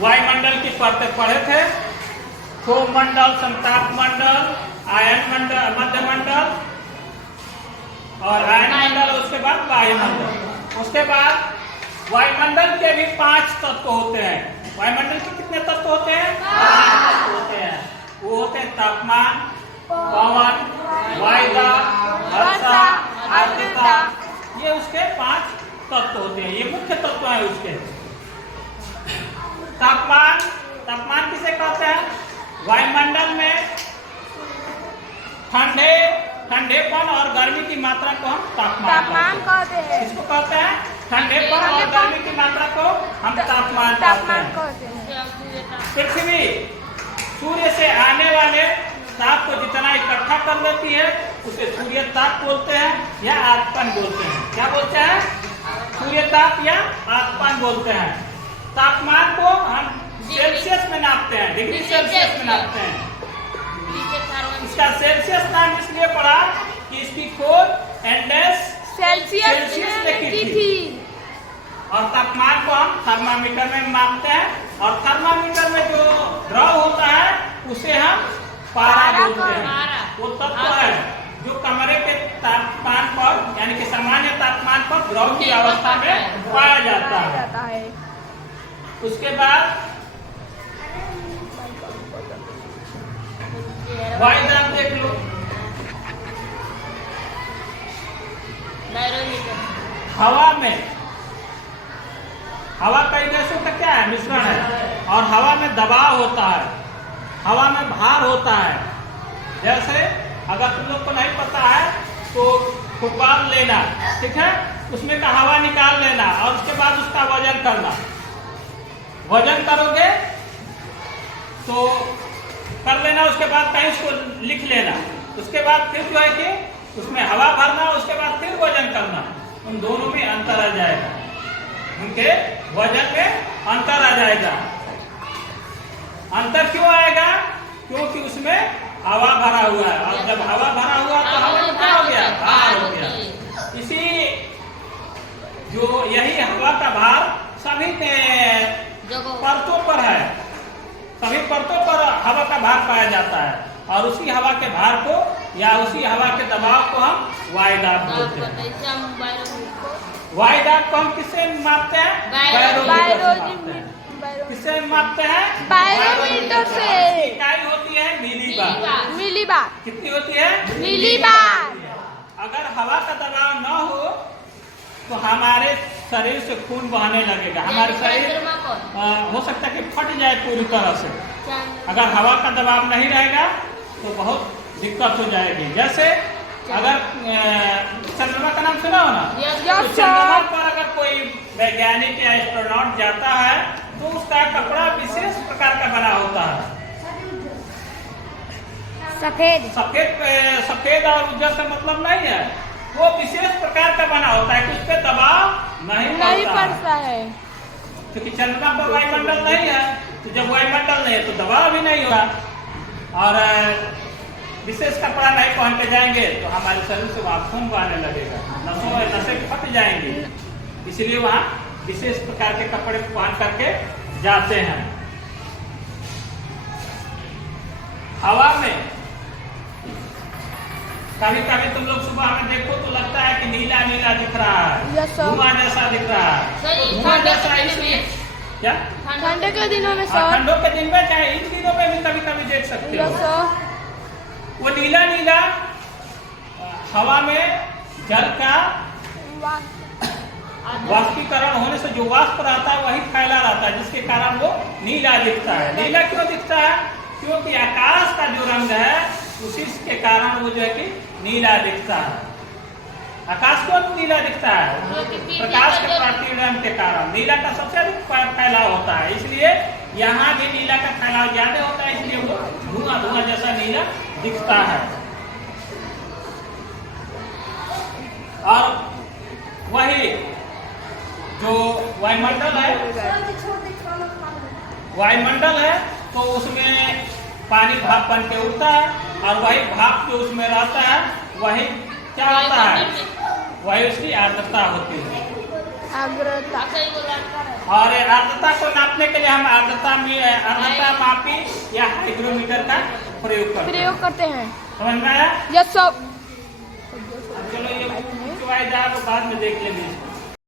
वायुमंडल की परतें पढ़े थे। क्षोभ मंडल, संताप मंडल, आयन मंडल, मध्य मंडल और आयन मंडल, उसके बाद वायुमंडल। उसके बाद वायुमंडल के भी 5 तत्व होते हैं। वायुमंडल के कितने तत्व होते हैं? 5 तत्व होते हैं। वो होते हैं तापमान, पवन, वायुदाब, वर्षा, आर्द्रता। ये उसके 5 तत्व होते हैं। ये मुख्य तत्व है उसके। तापमान किसे कहते हैं? वायुमंडल में ठंडेपन और गर्मी की मात्रा को हम तापमान कहते हैं। इसको कहते हैं ठंडेपन और गर्मी की मात्रा को हम तापमान कहते हैं। पृथ्वी सूर्य से आने वाले ताप को जितना इकट्ठा कर लेती है उसे सूर्य ताप बोलते हैं या आतपन बोलते हैं। क्या बोलते हैं? सूर्य ताप या आतपन बोलते हैं। तापमान को हम सेल्सियस में नापते हैं, डिग्री सेल्सियस में नापते हैं। इसका सेल्सियस नाम इसलिए पड़ा कि इसकी खोज एंडेस सेल्सियस ने की थी। और तापमान को हम थर्मामीटर में मापते हैं और थर्मामीटर में जो द्रव होता है उसे हम पारा बोलते हैं। वो तत्व है जो कमरे के तापमान पर यानी कि सामान्य तापमान पर द्रव की अवस्था में पाया जाता है। उसके बाद वायुदाब देख लो। हवा कई गैसों का क्या है? मिश्रण है। और हवा में दबाव होता है, हवा में भार होता है। जैसे अगर तुम लोग को नहीं पता है तो फुटबॉल लेना, ठीक है, उसमें का हवा निकाल लेना और उसके बाद उसका वजन करना। वजन करोगे तो कर लेना, उसके बाद कहीं उसको लिख लेना। उसके बाद फिर जो है कि उसमें हवा भरना, उसके बाद फिर वजन करना। उन दोनों में अंतर आ जाएगा, उनके वजन में अंतर आ जाएगा। अंतर क्यों आएगा? क्योंकि उसमें हवा भरा हुआ है और जब हवा भरा हुआ तो हवा क्या हो गया? भार हो गया। इसी जो यही हवा का भार सभी परतों पर है, सभी परतों पर हवा का भार पाया जाता है और उसी हवा के भार को या उसी हवा के दबाव को हम वायुदाब बोलते हैं। वायुदाब को हम किससे मापते हैं? किससे मापते हैं? बैरोमीटर से। इकाई होती है मिलीबार। मिलीबार कितनी होती है? मिलीबार। अगर हवा का दबाव न हो तो हमारे शरीर से खून बहने लगेगा। हमारे शरीर हो सकता है कि फट जाए पूरी तरह से। अगर हवा का दबाव नहीं रहेगा तो बहुत दिक्कत हो जाएगी। जैसे अगर चंद्रमा का नाम सुना हो ना, तो चंद्रमा पर अगर कोई वैज्ञानिक या एस्ट्रोनॉट जाता है तो उसका कपड़ा विशेष प्रकार का बना होता है। सफेद और उज्जर से मतलब नहीं है, वो विशेष प्रकार का बना होता है कि उस पर दबाव नहीं पड़ता है। क्योंकि चंद्रमा पर वायुमंडल नहीं है, तो जब वायुमंडल नहीं है तो दबाव भी नहीं होगा। और विशेष कपड़ा नहीं पहन के जाएंगे तो हमारे शरीर से वहां खून बहने लगेगा, नसें फट जाएंगी। इसलिए वहां विशेष प्रकार के कपड़े पहन करके जाते हैं। हवा में कभी कभी तुम लोग सुबह में देखो तो लगता है कि नीला नीला दिख रहा है, धुआं जैसा दिख रहा है। तो धुआं जैसा इसलिए क्या? ठंडे के दिनों में ठंडों के दिन में चाहे इन दिनों में भी कभी कभी देख सकते हो। वो नीला नीला हवा में जल का वाष्पीकरण होने से जो वाष्प रहता है वही फैला रहता है, जिसके कारण वो नीला दिखता है। नीला क्यों दिखता है? क्योंकि आकाश का जो रंग है उसी के कारण वो जो है कि नीला दिखता है। आकाश क्यों नीला दिखता है? प्रकाश के प्रतिबिंब के कारण नीला का सबसे अधिक फैलाव होता है। इसलिए यहाँ भी नीला का फैलाव ज्यादा होता है, इसलिए वो धुआं धुआं जैसा नीला दिखता है। और वही जो वायुमंडल है तो उसमें पानी भाप बन के उठता है और वही भाप जो उसमें रहता है वही क्या होता है? वही उसकी आर्द्रता होती है। और आर्द्रता को नापने के लिए हम आर्द्रता मापी या हाइग्रोमीटर का प्रयोग करते हैं। समझ में आया? Yes sir. चलो ये बाद में देख लेंगे।